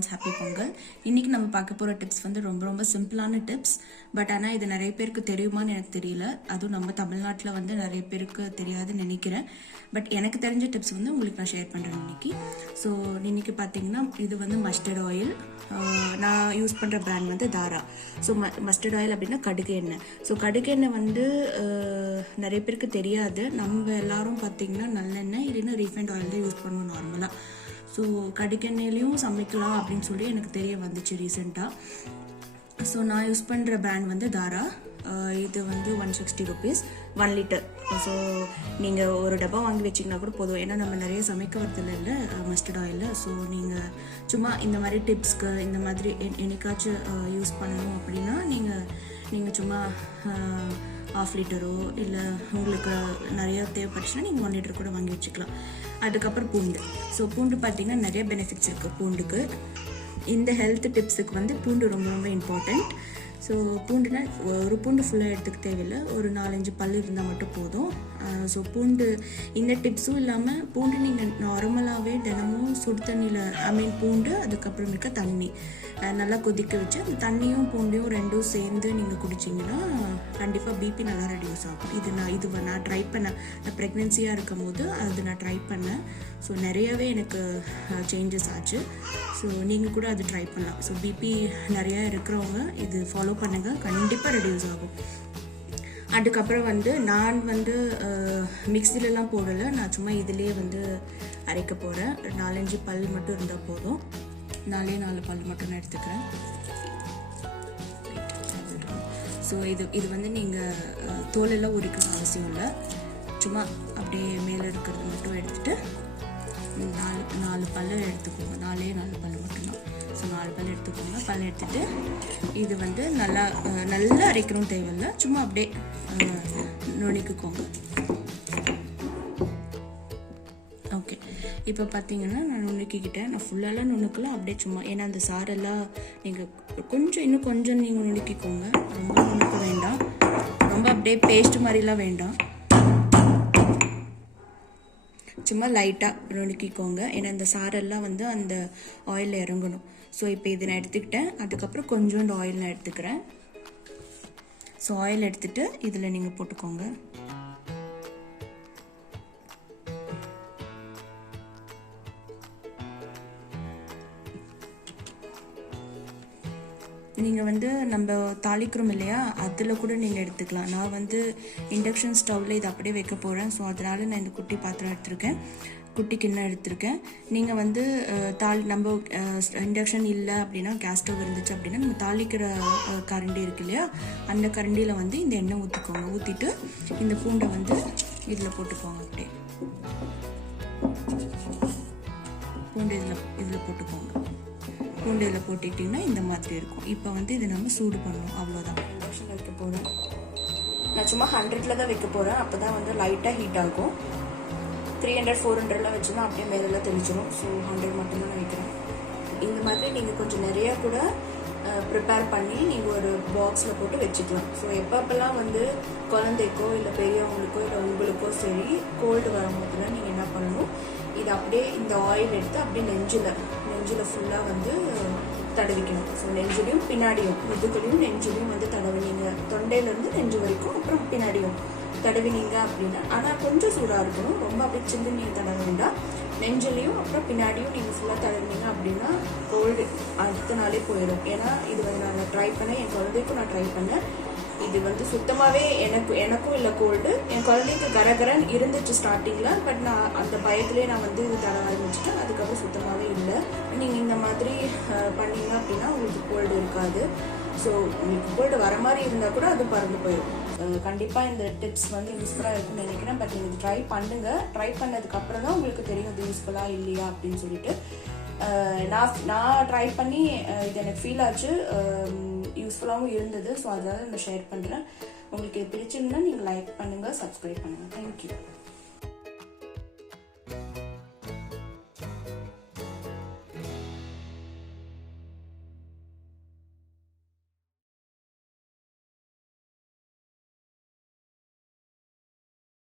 Advance happy Pongal. இன்னைக்கு நம்ம பார்க்க போகிற டிப்ஸ் வந்து ரொம்ப ரொம்ப சிம்பிளான டிப்ஸ். பட் ஆனால் இது நிறைய பேருக்கு தெரியுமான்னு எனக்கு தெரியல. அதுவும் நம்ம தமிழ்நாட்டில் வந்து நிறைய பேருக்கு தெரியாதுன்னு நினைக்கிறேன். பட் எனக்கு தெரிஞ்ச டிப்ஸ் வந்து உங்களுக்கு நான் ஷேர் பண்ணுறேன் இன்னைக்கு. ஸோ இன்னைக்கு பார்த்தீங்கன்னா இது வந்து மஸ்டர்ட் ஆயில். நான் யூஸ் பண்ணுற பிராண்ட் வந்து தாரா. ஸோ மஸ்டர்ட் ஆயில் அப்படின்னா கடுகு எண்ணெய். ஸோ கடுகு எண்ணெய் வந்து நிறைய பேருக்கு தெரியாது. நம்ம எல்லாரும் பார்த்தீங்கன்னா நல்லெண்ணெய் இல்லைன்னா ரீஃபைண்ட் ஆயில் தான் யூஸ் பண்ணுவோம் நார்மலாக. ஸோ கடுகெண்ணெயிலையும் சமைக்கலாம் அப்படின்னு சொல்லி எனக்கு தெரிய வந்துச்சு ரீசெண்டாக. ஸோ நான் யூஸ் பண்ணுற பிராண்ட் வந்து தாரா. இது வந்து 160 rupees 1 liter. ஸோ நீங்கள் ஒரு டப்பா வாங்கி வச்சிங்கன்னா கூட போதும். ஏன்னா நம்ம நிறைய சமைக்க வரதில்ல இல்லை மஸ்டர்ட் ஆயிலில். ஸோ நீங்கள் சும்மா இந்த மாதிரி டிப்ஸ்க்கு இந்த மாதிரி என்னைக்காச்சும் யூஸ் பண்ணணும் அப்படின்னா நீங்கள் சும்மா 1/2 லிட்டரோ இல்லை உங்களுக்கு நிறைய தேவைப்பட்டுச்சுன்னா நீங்கள் 1 liter கூட வாங்கி வச்சுக்கலாம். அதுக்கப்புறம் பூண்டு. ஸோ பூண்டு பார்த்தீங்கன்னா நிறைய பெனிஃபிட்ஸ் இருக்குது பூண்டுக்கு. இந்த ஹெல்த் டிப்ஸுக்கு வந்து பூண்டு ரொம்ப ரொம்ப இம்பார்ட்டண்ட். ஸோ பூண்டுனா ஒரு பூண்டு ஃபுல்லாக எடுத்துக்க தேவையில்லை, ஒரு 4-5 பல் இருந்தால் மட்டும் போதும். ஸோ பூண்டு இந்த டிப்ஸும் இல்லாமல் பூண்டு நீங்கள் நார்மலாகவே தினமும் சுடு தண்ணியில் பூண்டு அதுக்கப்புறமேக்க தண்ணி நல்லா கொதிக்க வச்சு அந்த தண்ணியும் பூண்டையும் ரெண்டும் சேர்ந்து நீங்கள் குடிச்சிங்கன்னா கண்டிப்பாக பிபி நல்லா ரெடியூஸ் ஆகும். இது நான் ட்ரை பண்ணேன். நான் ப்ரெக்னென்சியாக இருக்கும் போது அது நான் ட்ரை பண்ணேன். ஸோ நிறையவே எனக்கு சேஞ்சஸ் ஆச்சு. ஸோ நீங்கள் கூட அது ட்ரை பண்ணலாம். ஸோ பிபி நிறையா இருக்கிறவங்க இது ஃபாலோ பண்ணுங்கள், கண்டிப்பாக ரெடியூஸ் ஆகும். அதுக்கப்புறம் வந்து நான் வந்து மிக்ஸிலலாம் போடலை, நான் சும்மா இதிலே வந்து அரைக்க போகிறேன். 4-5 பல் மட்டும் இருந்தால் போதும். 4 பல் மட்டும் நான் எடுத்துக்கிறேன். ஸோ இது வந்து நீங்கள் தோலெல்லாம் உரிக்கணும் அவசியம் இல்லை. சும்மா அப்படியே மேலே இருக்கிறது மட்டும் எடுத்துகிட்டு 4 பல் எடுத்துக்கோங்க. 4 பல் மட்டும்தான். ஸோ 4 பல் எடுத்துக்கோங்க. பல் எடுத்துகிட்டு இது வந்து நல்லா அரைக்கணும் தேவையில்லை, சும்மா அப்படியே நுணுக்கிக்கோங்க. ஓகே, இப்போ பார்த்தீங்கன்னா நான் நுணுக்கிக்கிட்டேன். நான் ஃபுல்லாலாம் நுணுக்கலாம், அப்படியே சும்மா. ஏன்னா அந்த சாரெல்லாம் நீங்கள் இன்னும் கொஞ்சம் நீங்கள் நுணுக்கிக்கோங்க. ரொம்ப நுணுக்க வேண்டாம், ரொம்ப அப்படியே பேஸ்ட் மாதிரிலாம் வேண்டாம். சும்மா லைட்டாக நுணுக்கிக்கோங்க. ஏன்னா இந்த சாரெல்லாம் வந்து அந்த ஆயிலில் இறங்கணும். ஸோ இப்போ இது நான் எடுத்துக்கிட்டேன். அதுக்கப்புறம் கொஞ்சோண்டு ஆயில் நான் எடுத்துக்கிறேன். ஸோ ஆயில் எடுத்துகிட்டு இதில் நீங்கள் போட்டுக்கோங்க. நீங்கள் வந்து நம்ம தாளிக்கிறோம் இல்லையா, அதில் கூட நீங்கள் எடுத்துக்கலாம். நான் வந்து இண்டக்ஷன் ஸ்டவ்வில் இதை அப்படியே வைக்க போகிறேன். ஸோ அதனால் நான் இந்த குட்டி பாத்திரம் எடுத்திருக்கேன், குட்டி கிண்ணம் எடுத்திருக்கேன். நீங்கள் வந்து நம்ம இண்டக்ஷன் இல்லை அப்படின்னா, கேஸ் ஸ்டவ் இருந்துச்சு அப்படின்னா நம்ம தாளிக்கிற கரண்டி இருக்கு இல்லையா, அந்த கரண்டியில் வந்து இந்த எண்ணெய் ஊற்றிக்கோங்க. ஊற்றிட்டு இந்த பூண்டை வந்து இதில் போட்டுக்கோங்க. அப்படியே பூண்டு இதில் போட்டுக்கோங்க. பூண்டு இதில் போட்டுக்கிட்டிங்கன்னா இந்த மாதிரி இருக்கும். இப்போ வந்து இதை நம்ம சூடு பண்ணணும், அவ்வளோதான். இண்டக்ஷன் வைக்க போகிறேன். நான் சும்மா 100ல் தான் வைக்க போகிறேன். அப்போ தான் வந்து லைட்டாக ஹீட் ஆகும். 300-400லாம் வச்சுன்னா அப்படியே மேலெல்லாம் தெளிச்சிடும். ஸோ 100 மட்டும்தான் நான் வைக்கிறேன். இந்த மாதிரி நீங்கள் கொஞ்சம் நிறையா கூட ப்ரிப்பேர் பண்ணி நீங்கள் ஒரு பாக்ஸில் போட்டு வச்சுக்கலாம். ஸோ எப்பப்பெல்லாம் வந்து குழந்தைக்கோ இல்லை பெரியவங்களுக்கோ இல்லை உங்களுக்கோ சரி கோல்டு வரும்போதுலாம் நீங்கள் என்ன பண்ணணும், இது அப்படியே இந்த ஆயில் எடுத்து அப்படியே நெஞ்சில் ஃபுல்லாக வந்து தடவிக்கணும். ஸோ நெஞ்சிலையும் பின்னாடியும் முதுகுலையும் நெஞ்சிலையும் வந்து தடவினீங்க, தொண்டையிலேருந்து நெஞ்சு வரைக்கும், அப்புறம் பின்னாடியும் தடவினீங்க அப்படின்னா, ஆனால் கொஞ்சம் சூடாக இருக்கணும், ரொம்ப அப்படியே சின்ன நீங்கள் தடவ வேண்டாம். நெஞ்சிலையும் அப்புறம் பின்னாடியும் நீங்கள் ஃபுல்லாக தடவினீங்க அப்படின்னா கோல்டு அடுத்த நாளே போயிடும். ஏன்னா இது வந்து நான் ட்ரை பண்ணேன், என் குழந்தைக்கும் நான் ட்ரை பண்ணேன். இது வந்து சுத்தமாகவே எனக்கும் இல்லை கோல்டு. என் குழந்தைக்கு கரகரன் இருந்துச்சு ஸ்டார்டிங்கில். பட் நான் அந்த பயத்திலே நான் வந்து இது தர ஆரம்பிச்சிட்டேன். அதுக்கப்புறம் சுத்தமாகவே இல்லை. நீங்கள் இந்த மாதிரி பண்ணீங்க அப்படின்னா உங்களுக்கு கோல்டு இருக்காது. ஸோ உங்களுக்கு கோல்டு வர மாதிரி இருந்தால் கூட அது பறந்து போயிடும். கண்டிப்பாக இந்த டிப்ஸ் வந்து யூஸ்ஃபுல்லாக இருக்கும்னு நினைக்கிறேன். பட் நீங்கள் ட்ரை பண்ணுங்கள். ட்ரை பண்ணதுக்கப்புறம் தான் உங்களுக்கு தெரியும் இது யூஸ்ஃபுல்லாக இல்லையா அப்படின்னு சொல்லிட்டு. நான் ட்ரை பண்ணி இது எனக்கு ஃபீல் ஆச்சு, யூஸ்ஃபுல்லாகவும் இருந்தது. ஸோ அதனால நான் ஷேர் பண்ணுறேன். உங்களுக்கு பிடிச்சிருந்தா நீங்கள் லைக் பண்ணுங்கள், சப்ஸ்கிரைப் பண்ணுங்கள். தேங்க்யூ.